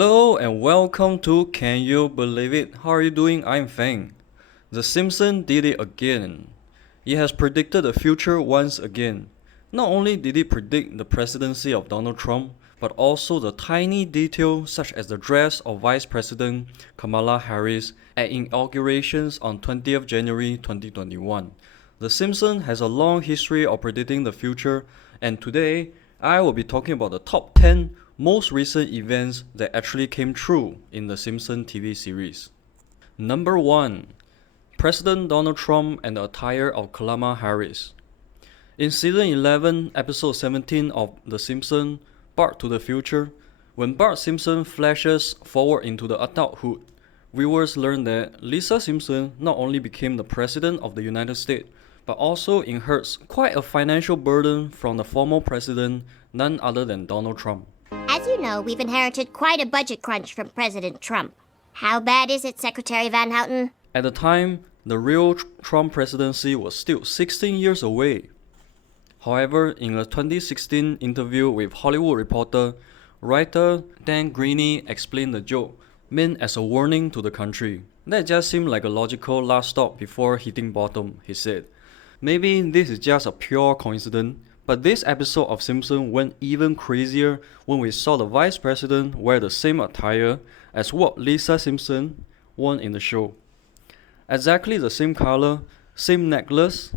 Hello and welcome to Can You Believe It? How are you doing? I'm Feng. The Simpsons did it again. It has predicted the future once again. Not only did it predict the presidency of Donald Trump, but also the tiny details such as the dress of Vice President Kamala Harris at inaugurations on 20th January 2021. The Simpsons has a long history of predicting the future, and today I will be talking about the top 10 most recent events that actually came true in the Simpsons TV series. Number 1. President Donald Trump and the attire of Kamala Harris. In season 11, episode 17 of The Simpsons, Bart to the Future, when Bart Simpson flashes forward into the adulthood, viewers learn that Lisa Simpson not only became the President of the United States, but also inherits quite a financial burden from the former president, none other than Donald Trump. As you know, we've inherited quite a budget crunch from President Trump. How bad is it, Secretary Van Houten? At the time, the real Trump presidency was still 16 years away. However, in a 2016 interview with Hollywood Reporter, writer Dan Greeny explained the joke meant as a warning to the country. That just seemed like a logical last stop before hitting bottom, he said. Maybe this is just a pure coincidence, but this episode of Simpsons went even crazier when we saw the vice president wear the same attire as what Lisa Simpson wore in the show. Exactly the same color, same necklace,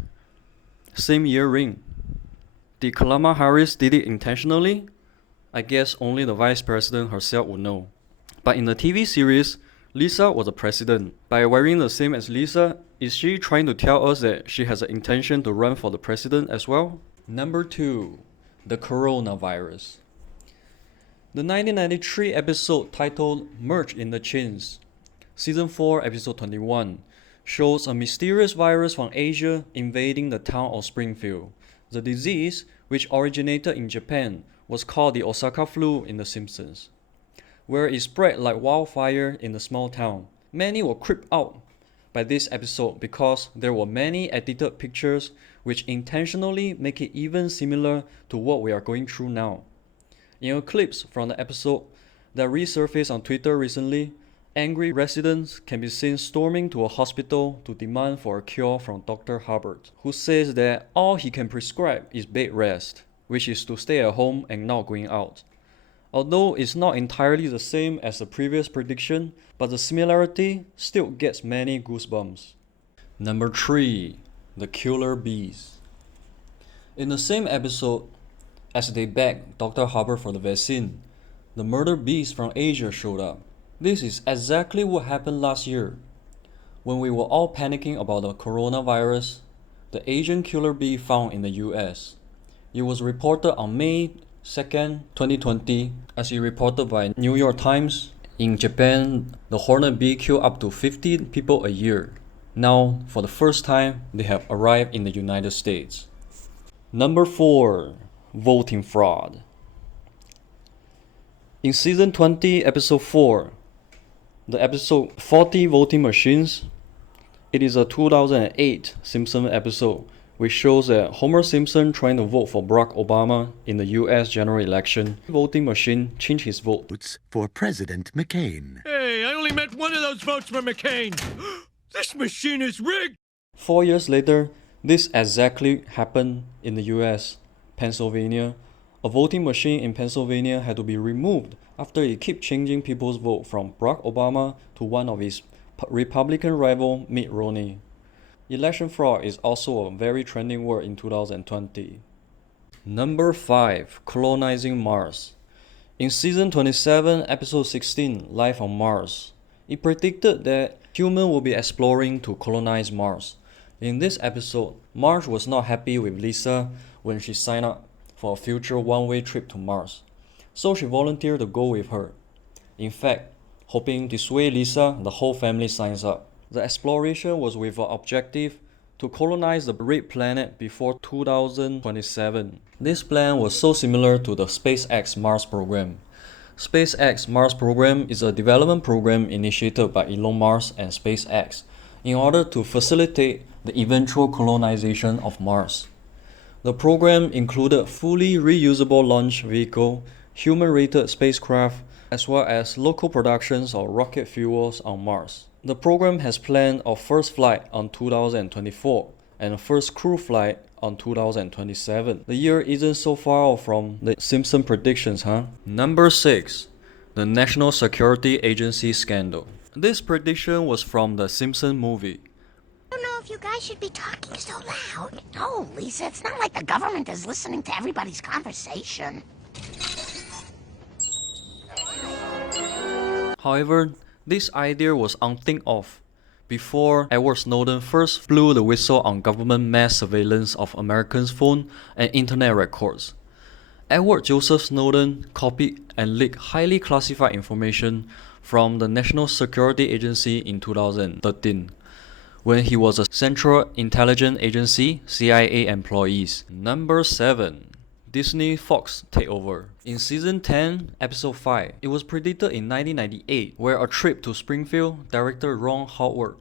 same earring. Did Kamala Harris did it intentionally? I guess only the vice president herself would know. But in the TV series, Lisa was the president. By wearing the same as Lisa, is she trying to tell us that she has an intention to run for the president as well? Number 2. The coronavirus. The 1993 episode titled Merge in the Chains, Season 4, Episode 21, shows a mysterious virus from Asia invading the town of Springfield. The disease, which originated in Japan, was called the Osaka flu in The Simpsons, where it spread like wildfire in the small town. Many were creeped out by this episode because there were many edited pictures which intentionally make it even similar to what we are going through now. In a clip from the episode that resurfaced on Twitter recently, angry residents can be seen storming to a hospital to demand for a cure from Dr. Hubbard, who says that all he can prescribe is bed rest, which is to stay at home and not going out. Although it's not entirely the same as the previous prediction, but the similarity still gets many goosebumps. Number 3. The Killer Bees. In the same episode, as they begged Dr. Hubbard for the vaccine, the murder bees from Asia showed up. This is exactly what happened last year. When we were all panicking about the coronavirus, the Asian killer bee found in the US. It was reported on May 2nd, 2020, as it reported by New York Times. In Japan, the hornet bee killed up to 50 people a year. Now, for the first time, they have arrived in the United States. Number 4. Voting fraud. In Season 20, Episode 4, the episode 40 Voting Machines, it is a 2008 Simpsons episode which shows that Homer Simpson trying to vote for Barack Obama in the US general election. Voting machine changed his vote. Votes for President McCain. Hey, I only meant one of those votes for McCain. This machine is rigged. 4 years later, this exactly happened in the US, Pennsylvania. A voting machine in Pennsylvania had to be removed after it kept changing people's vote from Barack Obama to one of his Republican rival, Mitt Romney. Election fraud is also a very trending word in 2020. Number 5. Colonizing Mars. In Season 27, Episode 16, Life on Mars, it predicted that humans will be exploring to colonize Mars. In this episode, Marge was not happy with Lisa when she signed up for a future one-way trip to Mars, so she volunteered to go with her. In fact, hoping to sway Lisa, the whole family signs up. The exploration was with an objective to colonize the red planet before 2027. This plan was so similar to the SpaceX Mars program. SpaceX Mars program is a development program initiated by Elon Musk and SpaceX in order to facilitate the eventual colonization of Mars. The program included fully reusable launch vehicle, human-rated spacecraft, as well as local productions of rocket fuels on Mars. The program has planned a first flight on 2024 and a first crew flight on 2027. The year isn't so far off from the Simpson predictions, huh? Number 6. The National Security Agency scandal. This prediction was from the Simpsons movie. I don't know if you guys should be talking so loud. No, Lisa, it's not like the government is listening to everybody's conversation. However, this idea was unthink of before Edward Snowden first blew the whistle on government mass surveillance of Americans' phone and internet records. Edward Joseph Snowden copied and leaked highly classified information from the National Security Agency in 2013, when he was a Central Intelligence Agency (CIA) employee. Number 7. Disney Fox takeover. In season 10, episode 5, it was predicted in 1998, where a trip to Springfield, director Ron Howard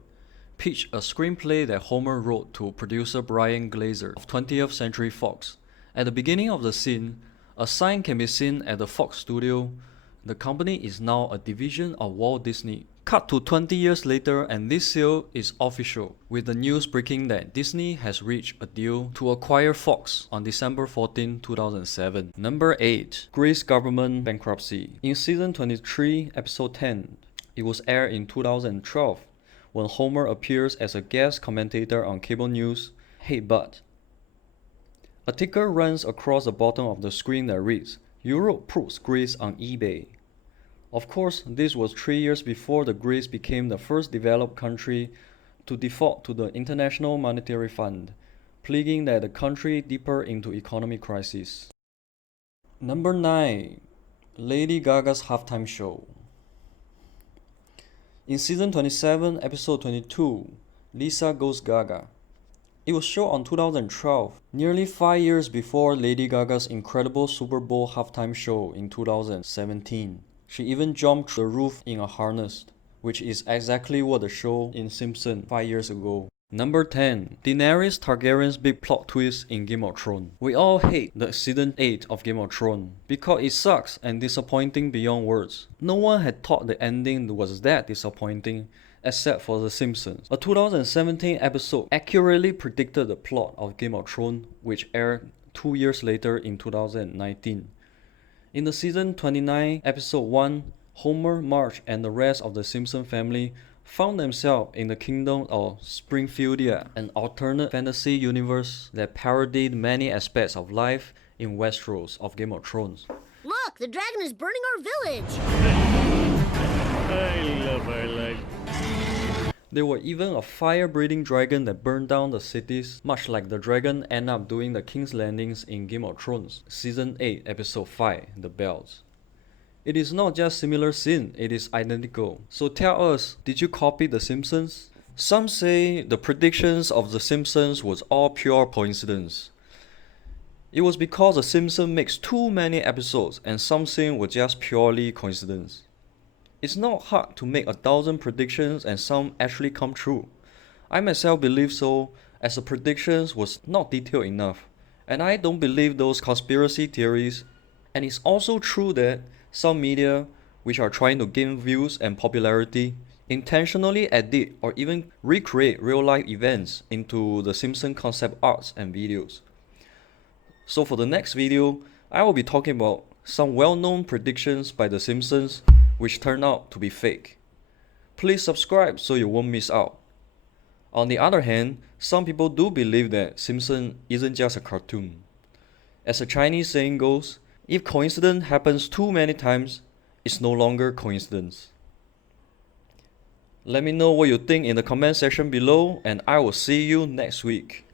pitched a screenplay that Homer wrote to producer Brian Glazer of 20th Century Fox. At the beginning of the scene, a sign can be seen at the Fox studio. The company is now a division of Walt Disney. Cut to 20 years later, and this sale is official, with the news breaking that Disney has reached a deal to acquire Fox on December 14, 2007. Number 8. Greece government bankruptcy. In season 23, episode 10, it was aired in 2012 when Homer appears as a guest commentator on cable news, Hey Bud. A ticker runs across the bottom of the screen that reads, Europe puts Greece on eBay. Of course, this was 3 years before the Greece became the first developed country to default to the International Monetary Fund, plaguing the country deeper into economic crisis. Number 9. Lady Gaga's halftime show. In season 27, episode 22, Lisa Goes Gaga. It was shown on 2012, nearly 5 years before Lady Gaga's incredible Super Bowl halftime show in 2017. She even jumped through the roof in a harness, which is exactly what the show in Simpsons 5 years ago. Number 10. Daenerys Targaryen's big plot twist in Game of Thrones. We all hate the season 8 of Game of Thrones because it sucks and disappointing beyond words. No one had thought the ending was that disappointing except for The Simpsons. A 2017 episode accurately predicted the plot of Game of Thrones, which aired 2 years later in 2019. In the season 29, episode 1, Homer, Marge, and the rest of the Simpson family found themselves in the kingdom of Springfieldia, an alternate fantasy universe that parodied many aspects of life in Westeros of Game of Thrones. Look, the dragon is burning our village. I love our life. There was even a fire-breathing dragon that burned down the cities, much like the dragon ended up doing the King's Landings in Game of Thrones, Season 8, Episode 5, The Bells. It is not just similar scene, it is identical. So tell us, did you copy The Simpsons? Some say the predictions of The Simpsons was all pure coincidence. It was because The Simpsons makes too many episodes and some scenes were just purely coincidence. It's not hard to make 1,000 predictions and some actually come true. I myself believe so, as the predictions was not detailed enough. And I don't believe those conspiracy theories. And it's also true that some media, which are trying to gain views and popularity, intentionally edit or even recreate real-life events into the Simpsons concept arts and videos. So for the next video, I will be talking about some well-known predictions by The Simpsons which turned out to be fake. Please subscribe so you won't miss out. On the other hand, some people do believe that Simpsons isn't just a cartoon. As a Chinese saying goes, if coincidence happens too many times, it's no longer coincidence. Let me know what you think in the comment section below, and I will see you next week.